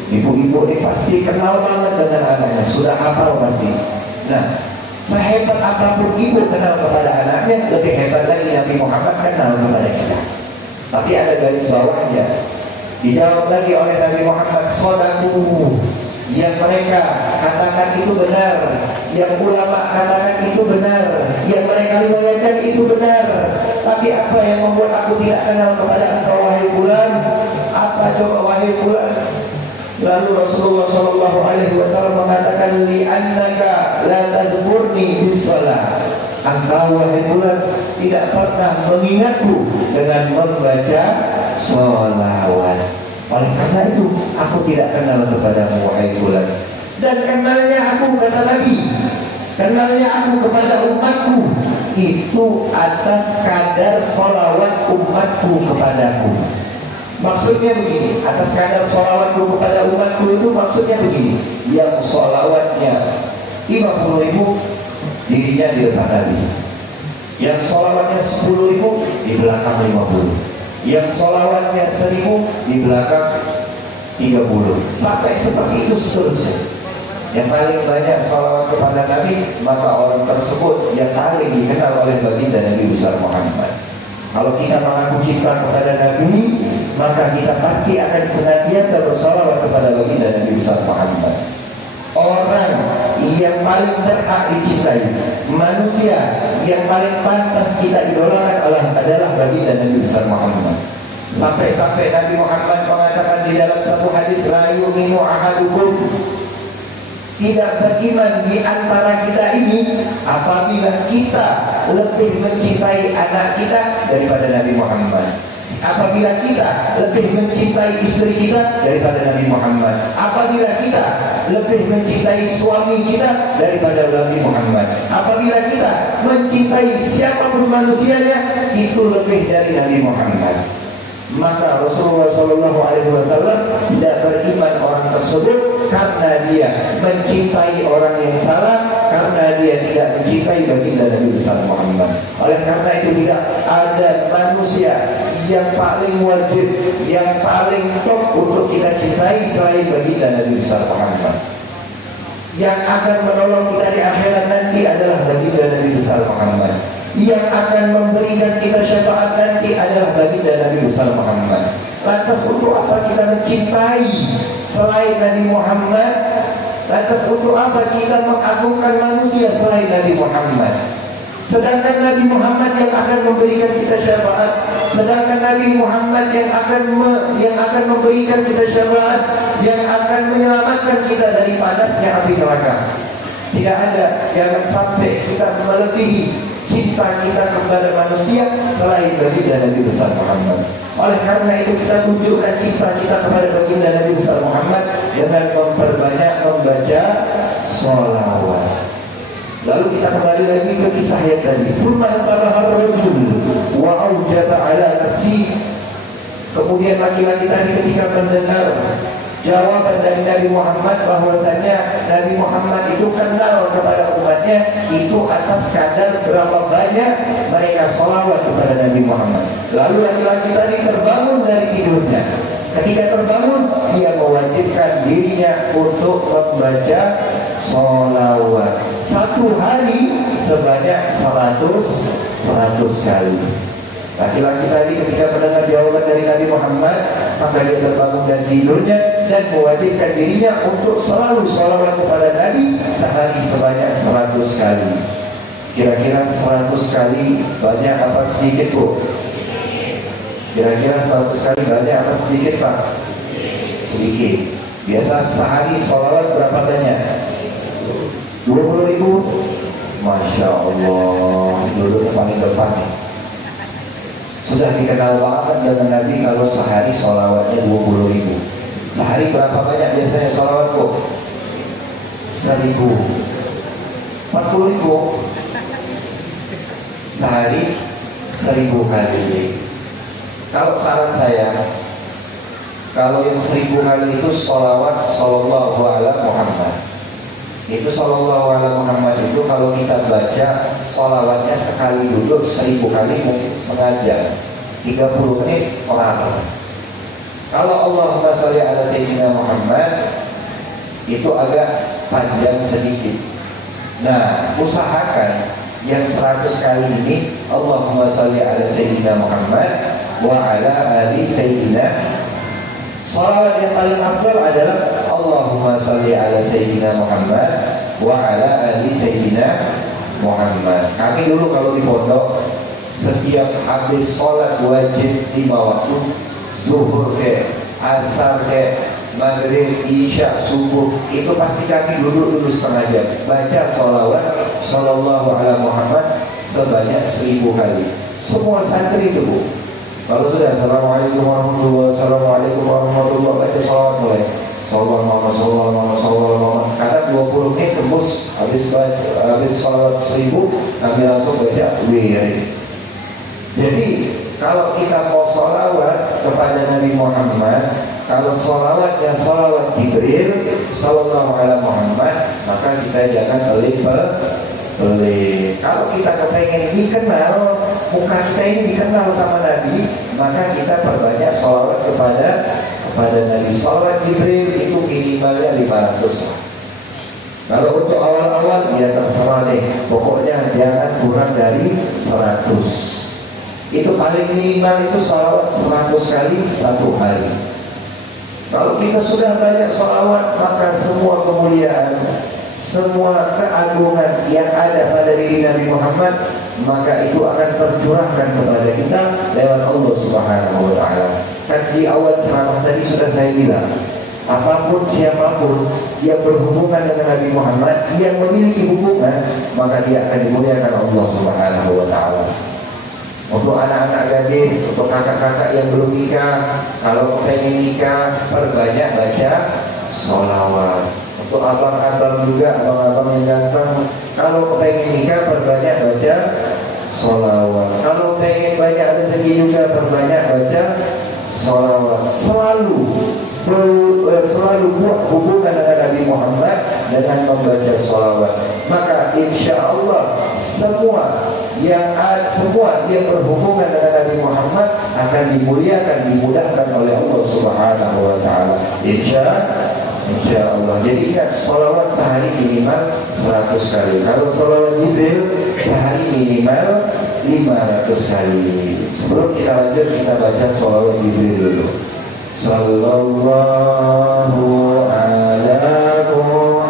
Ibu-ibu ini pasti kenal banget dengan anaknya, sudah hafal pasti. Nah, sehebat apapun ibu kenal kepada anaknya, lebih hebat lagi Nabi Muhammad kenal kepada kita. Tapi ada garis bawahnya. Dijawab lagi oleh Nabi Muhammad, sodaku, yang mereka katakan itu benar, yang ulama katakan itu benar, yang mereka riwayatkan itu benar. Tapi apa yang membuat aku tidak kenal kepada engkau, wahai fulan? Apa coba, wahai fulan? Lalu Rasulullah SAW mengatakan, li'annaka la tadhkurni bis-shalah. Engkau, wahai fulan, tidak pernah mengingatku dengan membaca sholawat. Oleh karena itu aku tidak kenal kepadamu, wahai fulan. Dan kenalnya aku, kata Nabi, kenalnya aku kepada umatku itu atas kadar sholawat umatku kepadaku. Maksudnya begini, atas kadar sholawatku kepada umatku itu maksudnya begini, yang sholawatnya 50.000 dirinya di depan Nabi, yang sholawatnya 10.000 di belakang 50, yang sholawatnya 1.000 di belakang 30, sampai seperti itu seterusnya. Yang paling banyak sholawat kepada Nabi, maka orang tersebut yang paling dikenal oleh baginda Nabi besar Muhammad. Kalau kita mengaku cinta kepada Nabi, maka kita pasti akan senantiasa bersolawat kepada baginda Nabi besar Muhammad. Orang yang paling berhak dicintai, manusia yang paling pantas kita idolakan adalah baginda Nabi besar Muhammad. Sampai-sampai Nabi Muhammad mengatakan di dalam satu hadis, la yu'minu ahadukum, tidak beriman di antara kita ini apabila kita lebih mencintai anak kita daripada Nabi Muhammad, apabila kita lebih mencintai istri kita daripada Nabi Muhammad, apabila kita lebih mencintai suami kita daripada Nabi Muhammad, apabila kita mencintai siapapun manusianya itu lebih dari Nabi Muhammad. Maka Rasulullah SAW tidak beriman orang tersebut karena dia mencintai orang yang salah, karena dia tidak mencintai baginda Nabi besar Muhammad. Oleh karena itu tidak ada manusia yang paling wajib, yang paling top untuk kita cintai selain baginda Nabi besar Muhammad. Yang akan menolong kita di akhirat nanti adalah baginda Nabi besar Muhammad. Yang akan memberikan kita syafaat nanti adalah baginda Nabi besar Muhammad. Lantas untuk apa kita mencintai selain Nabi Muhammad? Lantas untuk apa kita mengagungkan manusia selain Nabi Muhammad? Sedangkan Nabi Muhammad yang akan memberikan kita syafaat, sedangkan Nabi Muhammad yang akan memberikan kita syafaat, yang akan menyelamatkan menjauhkan kita dari panasnya api neraka. Tidak ada, jangan sampai kita melebihi cinta kita kepada manusia selain baginda Nabi besar Muhammad. Oleh karena itu kita tunjukkan cinta kita kepada baginda Nabi besar Muhammad dengan memperbanyak membaca sholawat. Lalu kita kembali lagi ke kisah yang tadi. Thumma tabahar rajul wa aujaba ala nafsi. Kemudian laki-laki tadi ketika mendengar jawaban dari Nabi Muhammad bahwasanya Nabi Muhammad itu kenal kepada umatnya itu atas kadar berapa banyak mereka sholawat kepada Nabi Muhammad. Lalu laki-laki tadi terbangun dari tidurnya. Ketika terbangun, dia mewajibkan dirinya untuk membaca sholawat. Satu hari sebanyak 100 kali. Laki-laki tadi ketika mendengar jawaban dari Nabi Muhammad, maka dia terbangun dari tidurnya dan mewajibkan dirinya untuk selalu sholawat kepada Nabi sehari sebanyak 100 kali. Kira-kira 100 kali banyak apa sedikit, Bu? Kira-kira 100 kali banyak apa sedikit, Pak? Sedikit. Biasa sehari sholawat berapa banyak? 20.000. Masya Allah, duduk paling depan nih. Sudah dikenal banget dengan Nabi kalau sehari sholawatnya 20.000. Sehari berapa banyak biasanya sholawat, kok? 1.000. 40.000. Sehari 1.000 kali. Kalau saran saya, kalau yang 1.000 kali itu sholawat sallallahu ala Muhammad. Itu sallallahu ala Muhammad itu kalau kita baca sholawatnya sekali duduk 1.000 kali mungkin setengah jam, 30 menit orang. Kalau Allahumma sholli ala Sayyidina Muhammad itu agak panjang sedikit. Nah, usahakan yang 100 kali ini Allahumma sholli ala Sayyidina Muhammad wa ala ali Sayyidina. Salawat yang paling afdal adalah Allahumma sholli ala Sayyidina Muhammad wa ala ali Sayyidina Muhammad. Kami dulu kalau di pondok setiap habis sholat wajib 5 waktu, zuhur ke, asar ke, maghrib, isya, subuh, itu pasti kami duduk setengah jam baca sholawat sallallahu ala Muhammad sebanyak 1.000 kali. Semua santri itu, Bu. Kalau sudah assalamualaikum warahmatullahi wabarakatuh, baca sholawat mulai sallallahu kadang 20 menit tembus habis sholawat 1.000 kami langsung baca wirid. Jadi kalau kita mau sholawat kepada Nabi Muhammad, kalau sholawatnya sholawat Jibril sallallahu ala Muhammad, maka kita jangan pelit. Kalau kita kepengen dikenal, muka kita ini dikenal sama Nabi, maka kita perbanyak sholawat kepada Nabi. Sholawat Jibril itu minimalnya 500. Kalau untuk awal-awal ya terserah deh, pokoknya jangan kurang dari 100. Itu paling minimal itu sholawat 100 kali satu hari. Kalau kita sudah banyak sholawat, maka semua kemuliaan, semua keagungan yang ada pada diri Nabi Muhammad, maka itu akan tercurahkan kepada kita lewat Allah Subhanahu wa Ta'ala. Kan di awal ceramah tadi sudah saya bilang, apapun siapapun yang berhubungan dengan Nabi Muhammad, yang memiliki hubungan, maka dia akan dimuliakan Allah Subhanahu wa Ta'ala. Untuk anak-anak gadis, untuk kakak-kakak yang belum nikah, kalau pengen nikah, perbanyak baca sholawat. Untuk abang-abang juga, abang-abang yang ganteng, kalau pengen nikah, perbanyak baca sholawat. Kalau pengen banyak rezeki juga, perbanyak baca sholawat. Selalu buat hubungan dengan Nabi Muhammad dengan membaca sholawat. Maka insya Allah semua yang berhubungan dengan Nabi Muhammad akan dimuliakan, dimudahkan oleh Allah Subhanahu wa Ta'ala. Insya Allah. Jadi ingat, sholawat sehari minimal 100 kali. Kalau sholawat Jibril sehari minimal 500 kali. Sebelum kita lanjut, kita baca sholawat Jibril dulu. Sallallahu ala Muhammad.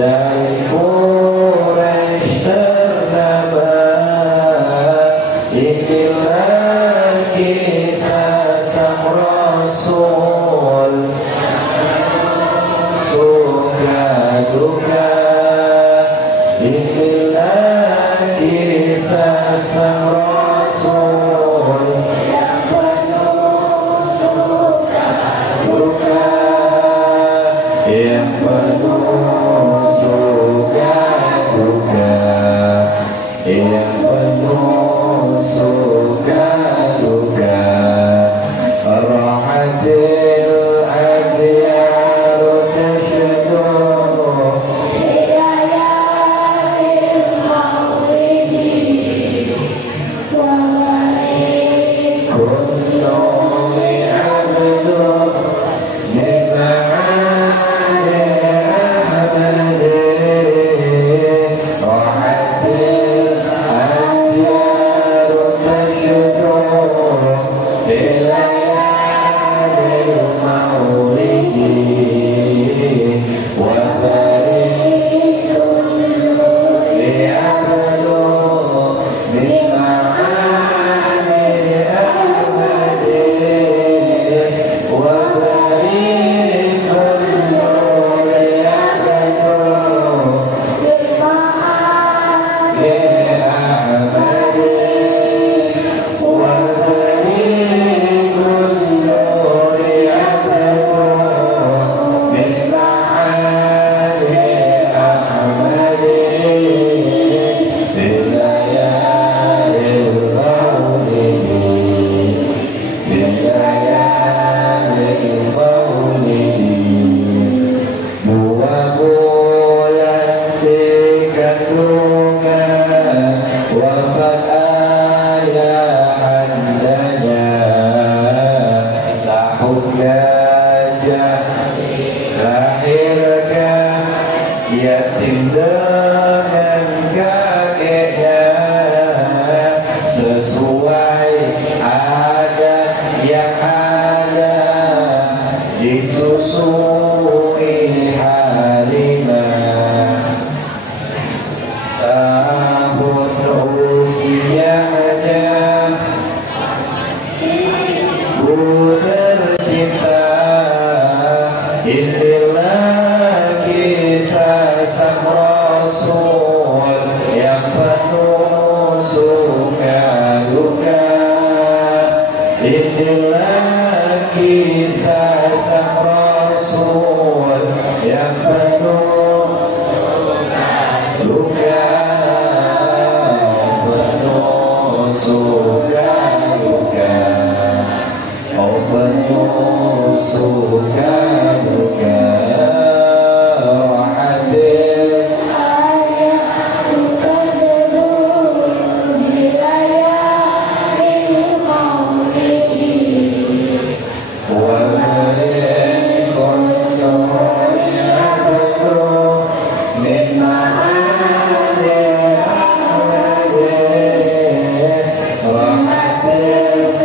dari Quraisy ternama. Inilah kisah sang Rasul, suka duka. Inilah kisah sang Rasul yang penuh suka duka, yang penuh suka duka, yang penuh suka duka. Rahatil adiyar tasyadur hidayahil mawridi wa barik kullu li'abdur nima'ani ahmadi. Rahatil adiyar tasyadur hilayalil mawridi wa barik kullu li'abdur nima'ani ahmadi wa barik kullu li'abdur nima'ani ahmadi wa barik kullu li'abdur nima'ani ahmadi bilayalil mawlidi, bilayalil mawlidi. Dua bulan dikandungan wafat ayahandanya. Tahun gajah lahirkan yatim dengan kakeknya, sesuai adat yang ada disusui Halimah. Tahun usianya ku tercipta. Inilah kisah sang Rasul yang penuh suka duka. Inilah kisah sang Rasul yang penuh duka, penuh suka duka. Oh penuh suka duka. Hadir wa barik kullu li'abdur nima'ani ahmadi. Rahatil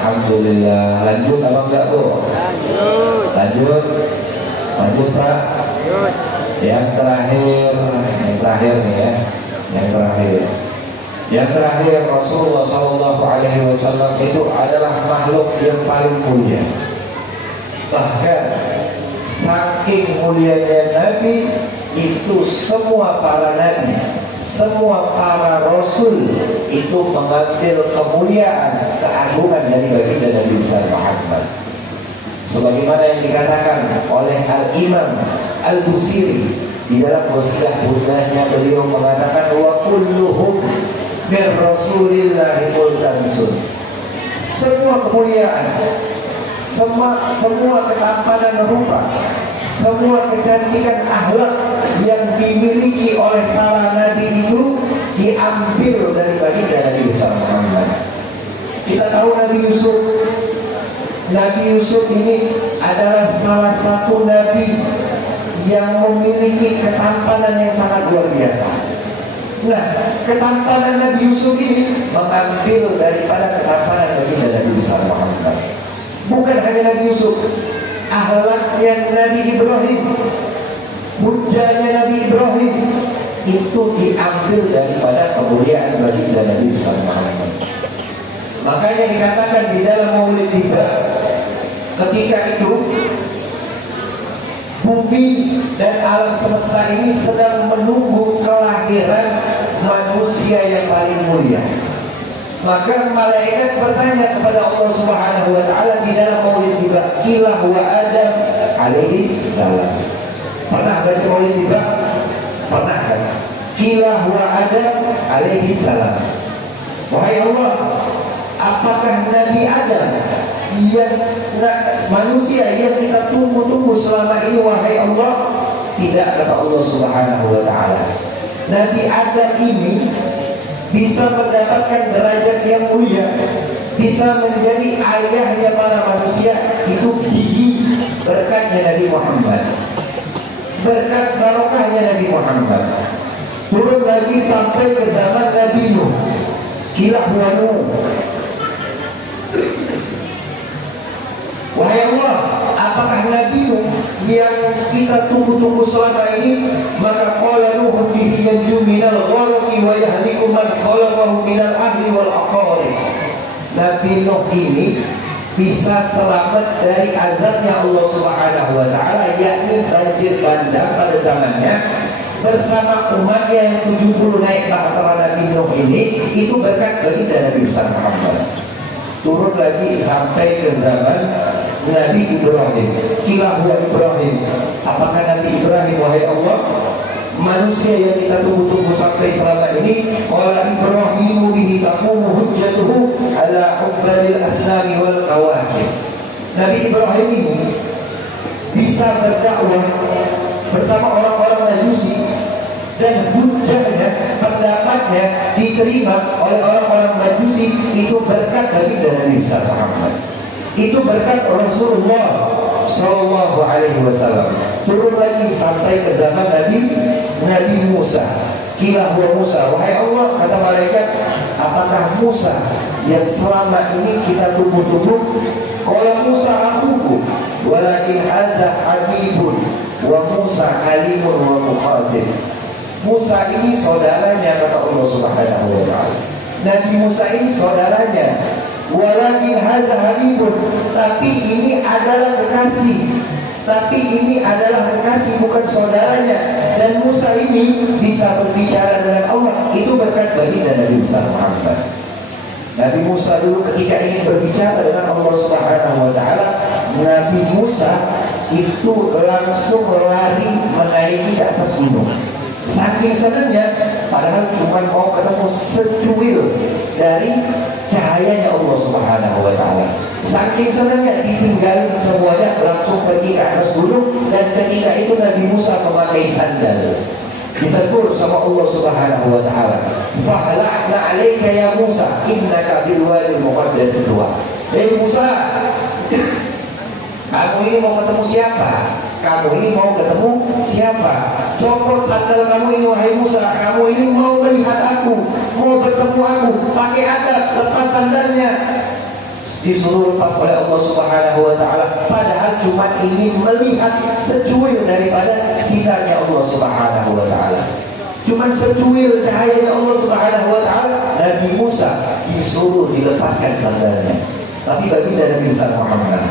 Alhamdulillah. Lanjut apa enggak, Bu? Lanjut. Lanjut, Pak. Yang terakhir nih ya. Yang terakhir Rasulullah SAW itu adalah makhluk yang paling mulia. Bahkan saking mulianya Nabi itu semua para nabi semua para rasul itu mengambil kemuliaan, keagungan dari baginda Nabi besar Muhammad. Sebagaimana yang dikatakan oleh Al-Imam Al-Busiri di dalam wasilah bundanya, beliau mengatakan wa kulluhum min rasulillahi multamisun. Semua kemuliaan, semua ketampanan rupa, semua kecantikan akhlak yang dimiliki oleh para nabi itu diambil dari baginda Nabi besar Muhammad. Kita tahu Nabi Yusuf. Nabi Yusuf ini adalah salah satu nabi yang memiliki ketampanan yang sangat luar biasa. Nah, ketampanan Nabi Yusuf ini mengambil daripada ketampanan baginda Nabi besar Muhammad. Bukan hanya Nabi Yusuf, akhlaknya Nabi Ibrahim, hujahnya Nabi Ibrahim itu diambil daripada kemuliaan baginda Nabi besar Muhammad. Makanya dikatakan di dalam Maulid Tiba, ketika itu bumi dan alam semesta ini sedang menunggu kelahiran manusia yang paling mulia. Maka malaikat bertanya kepada Allah Subhanahu wa taala di dalam Maulid Tiba, qila huwa Adam alaihi salam. Pernah baca Maulid Tiba? Pernah kan? Qila huwa Adam alaihi salam. Wahai Allah, apakah Nabi Adam yang manusia yang kita tunggu-tunggu selama ini, wahai Allah? Tidak, kata Allah Subhanahu wa taala. Nabi Adam ini bisa mendapatkan derajat yang mulia, bisa menjadi ayahnya para manusia, itu bihi, berkatnya Nabi Muhammad, berkat barokahnya Nabi Muhammad. Turun lagi sampai ke zaman Nabi Nuh, kilah Nuh. Wahai Allah, apakah Nabi Nuh yang kita tunggu-tunggu selama ini? Maka qala Nuh bihi yanju minal gharqi wa yahliku man khalaqahu minal ahli wal aqarib. Nabi Nuh ini bisa selamat dari azabnya Allah Subhanahu wa taala, yakni banjir bandang pada zamannya, bersama umatnya yang 70 naik bahtera Nabi Nuh ini. Itu berkat baginda Nabi besar Muhammad. Turun lagi sampai ke zaman Nabi Ibrahim, qila huwa Ibrahim. Apakah Nabi Ibrahim, wahai Allah? Manusia yang kita tunggu-tunggu sampai selama ini. Qala Ibrahimu bihi taqumu hujjatuhu ala ubadil asnami wal kawakib. Nabi Ibrahim ini bisa berdakwah bersama orang-orang Majusi, dan hujahnya, pendapatnya diterima oleh orang-orang Majusi. Itu berkat baginda Nabi besar Muhammad. Itu berkat Rasulullah Sallallahu Alaihi Wasallam. Turun lagi sampai ke zaman Nabi Musa. Qila huwa Musa. Wahai Allah, kata malaikat, apakah Musa yang selama ini kita tunggu-tunggu? Qala Musa akuku, walakin hadza habibun wa Musa kalimun wa muqatil. Musa ini saudaranya, kata Allah Subhanahu wa taala. Nabi Musa ini saudaranya. Walakin hadza habibun, tapi ini adalah kekasih. Tapi ini adalah kekasih, bukan saudaranya. Dan Musa ini bisa berbicara dengan Allah. Itu berkat baginda Nabi besar Muhammad. Nabi Musa dulu ketika ingin berbicara dengan Allah Subhanahu wa taala, Nabi Musa itu langsung lari menaiki ke atas gunung. Saking senangnya, padahal cuma mau ketemu secuil dari cahayanya Allah Subhanahu wa taala. Saking senangnya, ditinggalin semuanya, langsung pergi ke atas gunung. Dan ketika itu Nabi Musa memakai sandal. Ditegur sama Allah Subhanahu wa taala, "Fa'ala'na 'alaika ya Musa, innaka bil wadil muqaddas tuwa." Hei Musa, kamu ini mau ketemu siapa? Kamu ini mau ketemu siapa? Copot sandal kamu ini, wahai Musa. Kamu ini mau melihat aku, mau bertemu aku, pakai adab, lepas sandalnya. Disuruh lepas oleh Allah Subhanahu wa taala, padahal cuma ingin melihat secuil daripada sinarnya Allah Subhanahu wa taala. Cuma secuil cahayanya Allah Subhanahu wa taala. Nabi Musa disuruh dilepaskan sandalnya. Tapi baginda Nabi besar Muhammad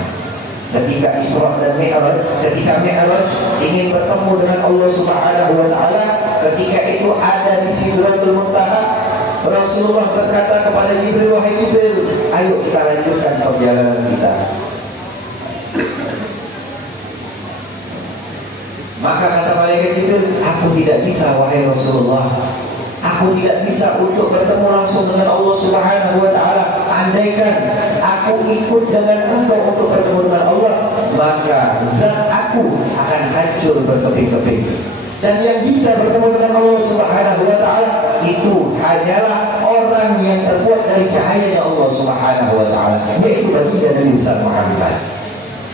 ketika Isra dan Mi'raj, ketika Mi'raj ingin bertemu dengan Allah Subhanahu wa taala, ketika itu ada di Sidratul Muntaha, Rasulullah berkata kepada Jibril, wahai Jibril, ayo kita lanjutkan perjalanan kita. Maka kata malaikat Jibril, aku tidak bisa wahai Rasulullah, aku tidak bisa untuk bertemu langsung dengan Allah Subhanahu wa Ta'ala. Andaikan aku ikut dengan engkau untuk bertemu dengan Allah, maka zat aku akan hancur berkeping-keping. Dan yang bisa bertemu dengan Allah Subhanahu wa Ta'ala itu hanyalah orang yang terbuat dari cahayanya Allah Subhanahu wa Ta'ala, yaitu baginda Nabi besar Muhammad.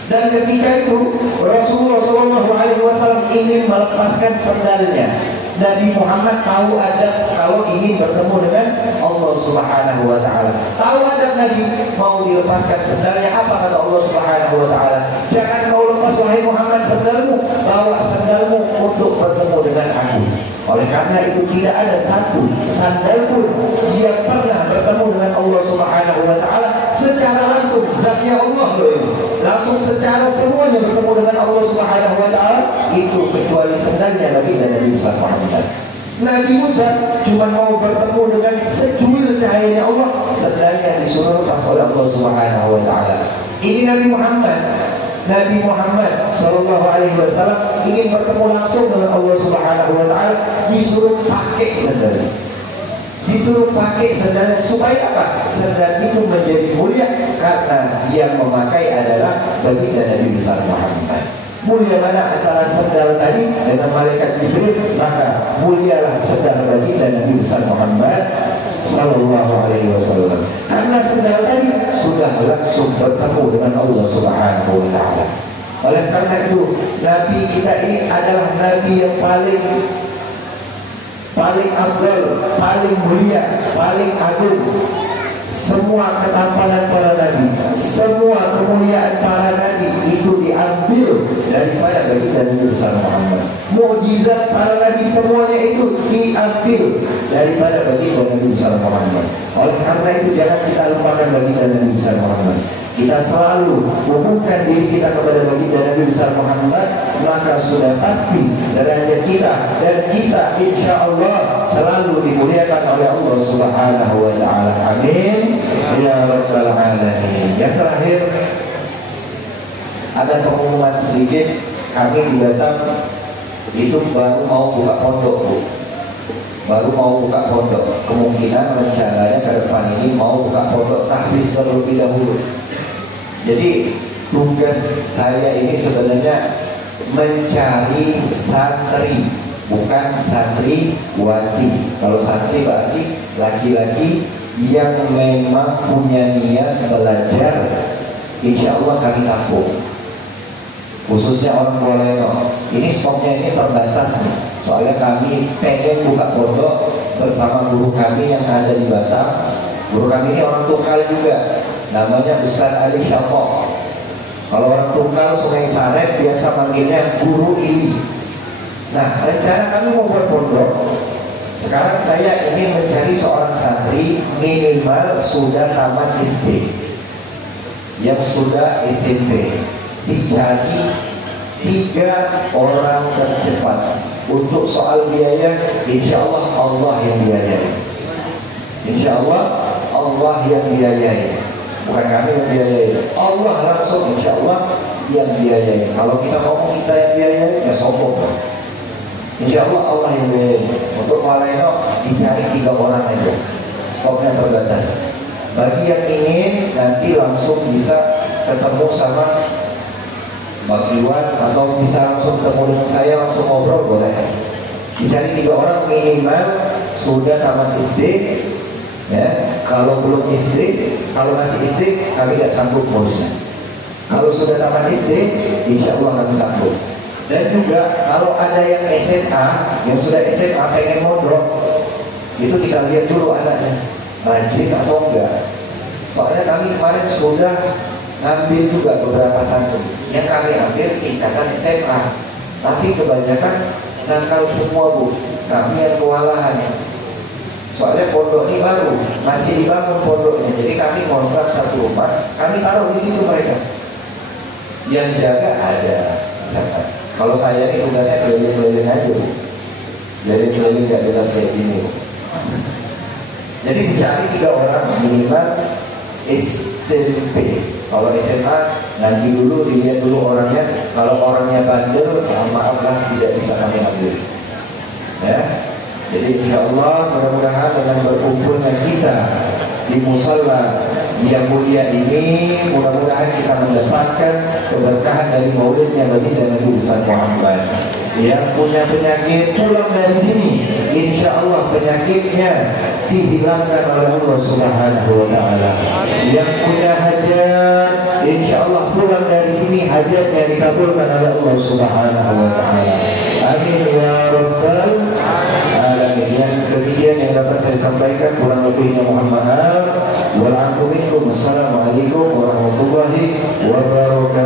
Dan ketika itu Rasulullah SAW ingin melepaskan sandalnya. Nabi Muhammad tahu adab kalau ingin bertemu dengan Allah Subhanahu wa Ta'ala. Tahu adab Nabi, mau dilepaskan sandalnya. Apa kata Allah Subhanahu wa Ta'ala? Jangan kau lepas wahai Muhammad sandalmu, bawa sandalmu untuk bertemu dengan aku. Oleh karena itu tidak ada satu sandal pun yang pernah bertemu dengan Allah Subhanahu wa Ta'ala secara langsung. Zatnya Allah langsung secara semuanya bertemu dengan Allah Subhanahu wa Ta'ala itu kecuali sandalnya Nabi dan Nabi besar Muhammad. Nabi Musa cuma mau bertemu dengan secuil cahayanya Allah, sandalnya disuruh lepas oleh Allah Subhanahu wa Ta'ala. Ini Nabi Muhammad. Nabi Muhammad Sallallahu Alaihi Wasallam ingin bertemu langsung dengan Allah Subhanahu Wa Taala, disuruh pakai sandal, disuruh pakai sandal supaya apa? Sandal itu menjadi mulia karena yang memakai adalah baginda Nabi besar Muhammad. Mulia mana antara sandal tadi dengan malaikat Jibril? Maka mulialah sandal baginda Nabi besar Muhammad Sallallahu Alaihi Wasallam. Karena sandal tadi sudah langsung bertemu dengan Allah Subhanahu Wa Taala. Oleh karena itu Nabi kita ini adalah Nabi yang paling afdal, paling mulia, paling agung. Semua ketampanan para nabi, semua kemuliaan para nabi itu diambil daripada baginda Nabi besar Muhammad. Mukjizat para nabi semuanya itu diambil daripada baginda Nabi besar Muhammad. Oleh karena itu jangan kita lupakan baginda Nabi besar Muhammad. Kita selalu hubungkan diri kita kepada baginda Nabi besar Muhammad, maka sudah pasti derajat kita dan kita insya Allah selalu dimuliakan oleh Allah Subhanahu wa Ta'ala. Amin ya rabbal alamin. Yang terakhir ada pengumuman sedikit. Kami di Batam itu baru mau buka pondok, Bu. Baru mau buka pondok. Kemungkinan rencananya ke depan ini mau buka pondok tahfiz terlebih dahulu. Jadi tugas saya ini sebenarnya mencari santri, bukan santriwati. Kalau santri berarti laki-laki yang memang punya niat belajar. Insya Allah kami tampung, khususnya orang Tua Leno. Ini stoknya ini terbatas nih. Soalnya kami pengen buka pondok bersama guru kami yang ada di Batam. Guru kami ini orang Tunggal juga, namanya Ustaz Ali Syafok. Kalau orang Tunggal Sungai Saret biasa manggilnya Guru Ili. Nah, rencana kami mau buat pondok. Sekarang saya ingin mencari seorang santri minimal sudah tamat SD, yang sudah SMP. Dicari 3 orang tercepat. Untuk soal biaya, insya Allah Allah yang biayai. Insya Allah Allah yang biayai, bukan kami yang biayai. Allah langsung insya Allah yang biayai. Kalau kita ngomong kita yang biayai, ya sombong. Insya Allah Allah yang biayai. Untuk Maleno dicari 3 orang aja, stoknya terbatas. Bagi yang ingin nanti langsung bisa ketemu sama Bang Iwan atau bisa langsung ketemu dengan saya, langsung ngobrol boleh. Dicari 3 orang minimal sudah tamat SD. Ya, kalau belum SD, kalau masih SD kami tidak sanggup ngurusnya. Kalau sudah tamat SD, insya Allah kami sanggup. Dan juga kalau ada yang SMA, yang sudah SMA pengen mondok, itu kita lihat dulu anaknya rajin atau enggak. Soalnya kami kemarin sudah ngambil juga beberapa santri yang kami ambil tingkatan SMA, tapi kebanyakan nakal semua, Bu. Kami yang kewalahan. Soalnya pondok ini baru, masih dibangun pondoknya. Jadi kami kontrak 1 rumah, kami taruh di situ mereka. Yang jaga ada siapa? Kalau saya ini tugasnya keliling-keliling aja, Bu. Jadi keliling nggak jelas kayak gini. Jadi dicari 3 orang minimal SMP. Kalau SMA nanti dulu dilihat dulu orangnya. Kalau orangnya bandel, maaflah tidak bisa kami ambil. Ya. Jadi insya Allah mudah-mudahan dengan berkumpulnya kita di musalla yang mulia ini, mudah-mudahan kita mendapatkan keberkahan dari maulidnya baginda Nabi besar Muhammad. Yang punya penyakit pulang dari sini, insya Allah penyakitnya dihilangkan oleh Allah Subhanahu wa Ta'ala. Yang punya hajat, insya Allah pulang dari sini hajatnya dikabulkan oleh Allah Subhanahu wa Ta'ala. Amin ya rabbal alamin. Yang demikian yang dapat saya sampaikan, kurang lebihnya mohon maaf. Assalamualaikum warahmatullahi wabarakatuh.